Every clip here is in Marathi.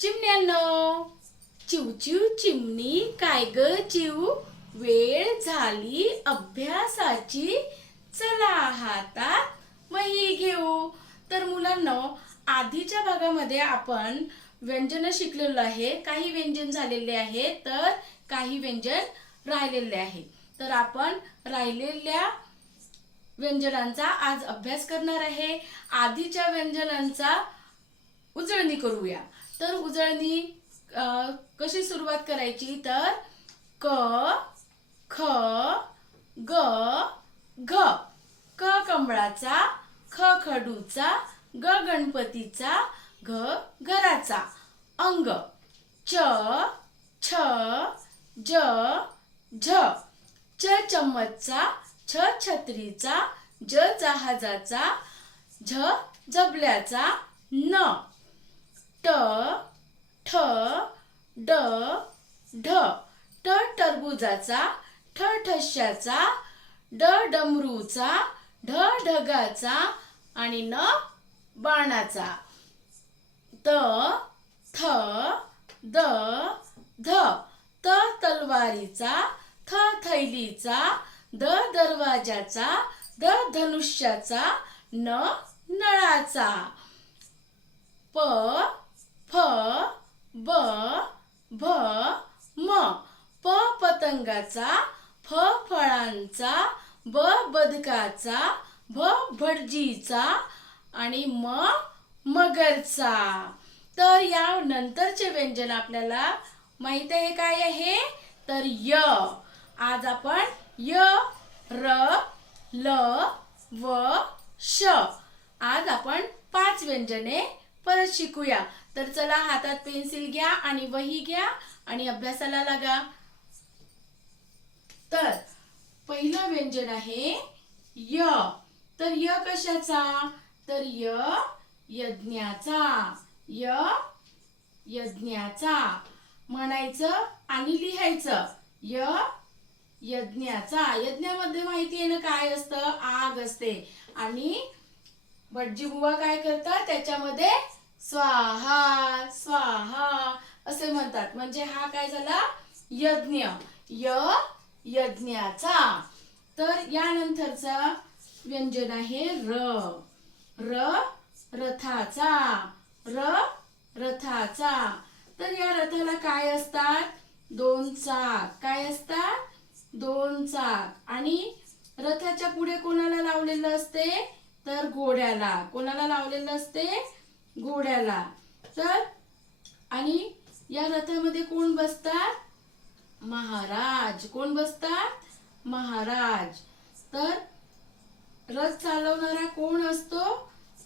चिमण्यांनो, चिवचिव चिमणी काय ग चिव, वेळ झाली अभ्यासाची, चला हातात वही घेऊ. तर मुलांनो, आधीच्या भागामध्ये आपण व्यंजन शिकलेलो आहे. काही व्यंजन झालेले आहे तर काही व्यंजन राहिलेले आहे. तर आपण राहिलेल्या व्यंजनांचा आज अभ्यास करणार आहे. आधीच्या व्यंजनांचा उजळणी करूया. तर उजळणी कशी सुरुवात करायची, तर क ख ग घ. क कमळाचा, ख खडूचा, ग गणपतीचा, घ घराचा. अंग च छ ज झ. च चम्मचचा, छ छत्रीचा, ज जहाजाचा, झ झबल्याचा. न ट ठ ड ढ. ट टरबुजाचा, ठ ठश्याचा, ड डमरूचा, ढ ढगाचा आणि न बाणाचा. त थ द ध. त तलवारीचा, थ थैलीचा, द दरवाजाचा, ध धनुष्याचा, न नळाचा. प फ ब भ म. प पतंगाचा, फ फळांचा, ब बदकाचा, भ भटजीचा आणि म मगरचा. तर या नंतरचे व्यंजन आपल्याला माहित आहे काय आहे, तर य. आज आपण य र ल व श. आज आपण 5 व्यंजने परत शिकूया. तर चला हातात पेन्सिल घ्या आणि वही घ्या आणि अभ्यासाला लागा. तर पहिलं व्यंजन आहे य. तर य कशाचा, तर य यज्ञाचा. य यज्ञाचा म्हणायचं आणि लिहायचं. य यज्ञाचा. यज्ञामध्ये माहिती आहे ना काय असतं, आग असते आणि भटजी बुवा काय करतात, त्याच्यामध्ये स्वाहा स्वाहा असे म्हणतात. म्हणजे हा काय झाला, यज्ञ. य यज्ञाचा. तर यानंतरचा व्यंजन आहे र. र रथाचा. र रथाचा. तर या रथाला काय असतात, 2 चाक. काय असतात, 2 चाक. आणि रथाच्या पुढे कोणाला लावलेलं असते, तर घोड्याला. कोणाला लावलेलं असते, घोड्याला. तर आणि या रथामध्ये कोण बसतात, महाराज. कोण बसतात, महाराज. तर रथ चालवणारा कोण असतो,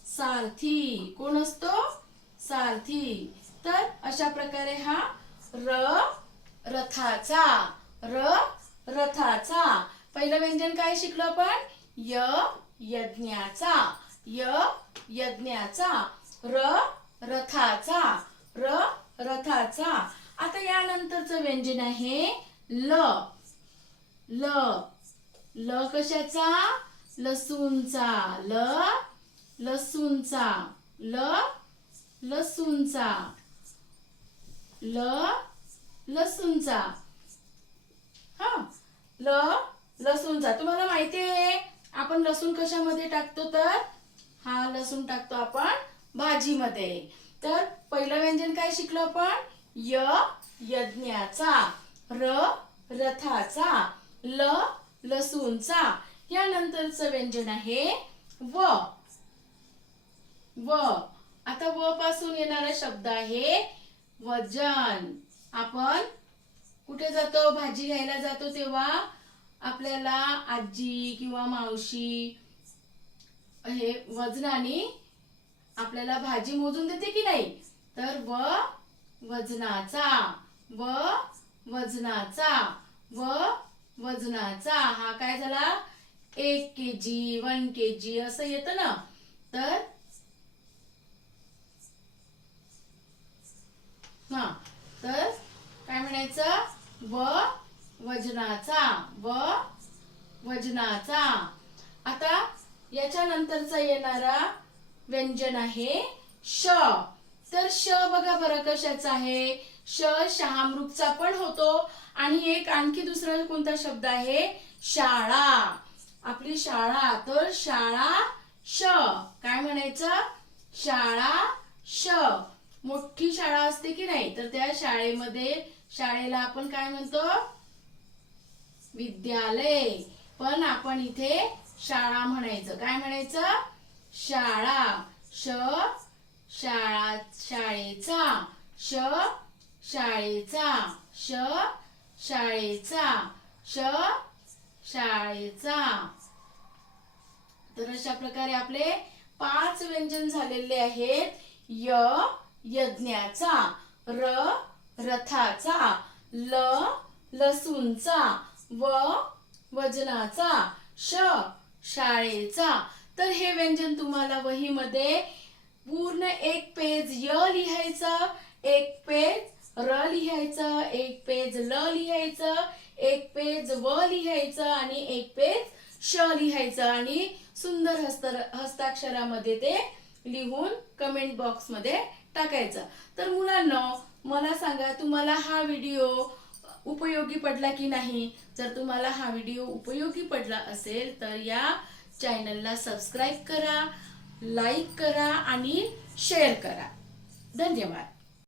सारथी. कोण असतो, सारथी. तर अशा प्रकारे हा र रथाचा. र रथाचा. पहिलं व्यंजन काय शिकलो आपण, य यज्ञाचा. य यज्ञाचा. र रथाचा. र रथाचा. आता यानंतरचं व्यंजन आहे ल. ल ल कशाचा, लसूणचा. ल लसूणचा. ल लसूणचा. ल लसूणचा. हा ल लसूणचा. तुम्हाला माहिती आहे आपण लसूण कशामध्ये टाकतो, तर हा लसूण टाकतो आपण भाजीमध्ये. तर पहिलं व्यंजन काय शिकलो आपण, य यज्ञाचा. र रथाचा. ल लसूणचा. यानंतरचं व्यंजन आहे व. व. आता व पासून येणारा शब्द आहे वजन. आपण कुठे जातो, भाजी घ्यायला जातो तेव्हा आपल्याला आजी किंवा मावशी हे वजनाने आपल्याला भाजी मोजून देते की नाही. तर व वजनाचा. व वजनाचा. व वजनाचा. हा काय झाला, 1 kg 1 kg असं येतं ना. तर हा तर काय म्हणायचं, व वजनाचा. व वजनाचा. आता याच्या नंतरचा येणारा व्यंजन आहे श. तर श बघा बरं कशाचा आहे. श शहामृगचा पण होतो आणि एक आणखी दुसरा कोणता शब्द आहे, शाळा. आपली शाळा, तर शाळा श. काय म्हणायचं, शाळा श. मोठी शाळा असते की नाही, तर त्या शाळेला आपण काय म्हणतो, विद्यालय. पण आपण इथे शाळा म्हणायचं. काय म्हणायचं, शाळा. श शाळा, शाळेचा. श शाळेचा. श शाळेचा. श शाळेचा. तर अशा प्रकारे आपले 5 व्यंजन झालेले आहेत. य यज्ञाचा, र रथाचा, ल लसूणचा, व वजनाचा, श शाळेचा. तर हे व्यंजन तुम्हाला वहीमध्ये पूर्ण एक पेज य लिहायचं, एक पेज र लिहायचं, एक पेज ल लिहायचं, एक पेज व लिहायचं आणि एक पेज श लिहायचं आणि सुंदर हस्ताक्षरामध्ये ते लिहून कमेंट बॉक्स मध्ये टाकायचं. तर मुलांनो, मला सांगा, तुम्हाला हा व्हिडिओ उपयोगी पडला की नाही. जर तुम्हाला हा व्हिडिओ उपयोगी पडला असेल तर या चॅनलला सबस्क्राईब करा, लाईक करा आणि शेअर करा. धन्यवाद.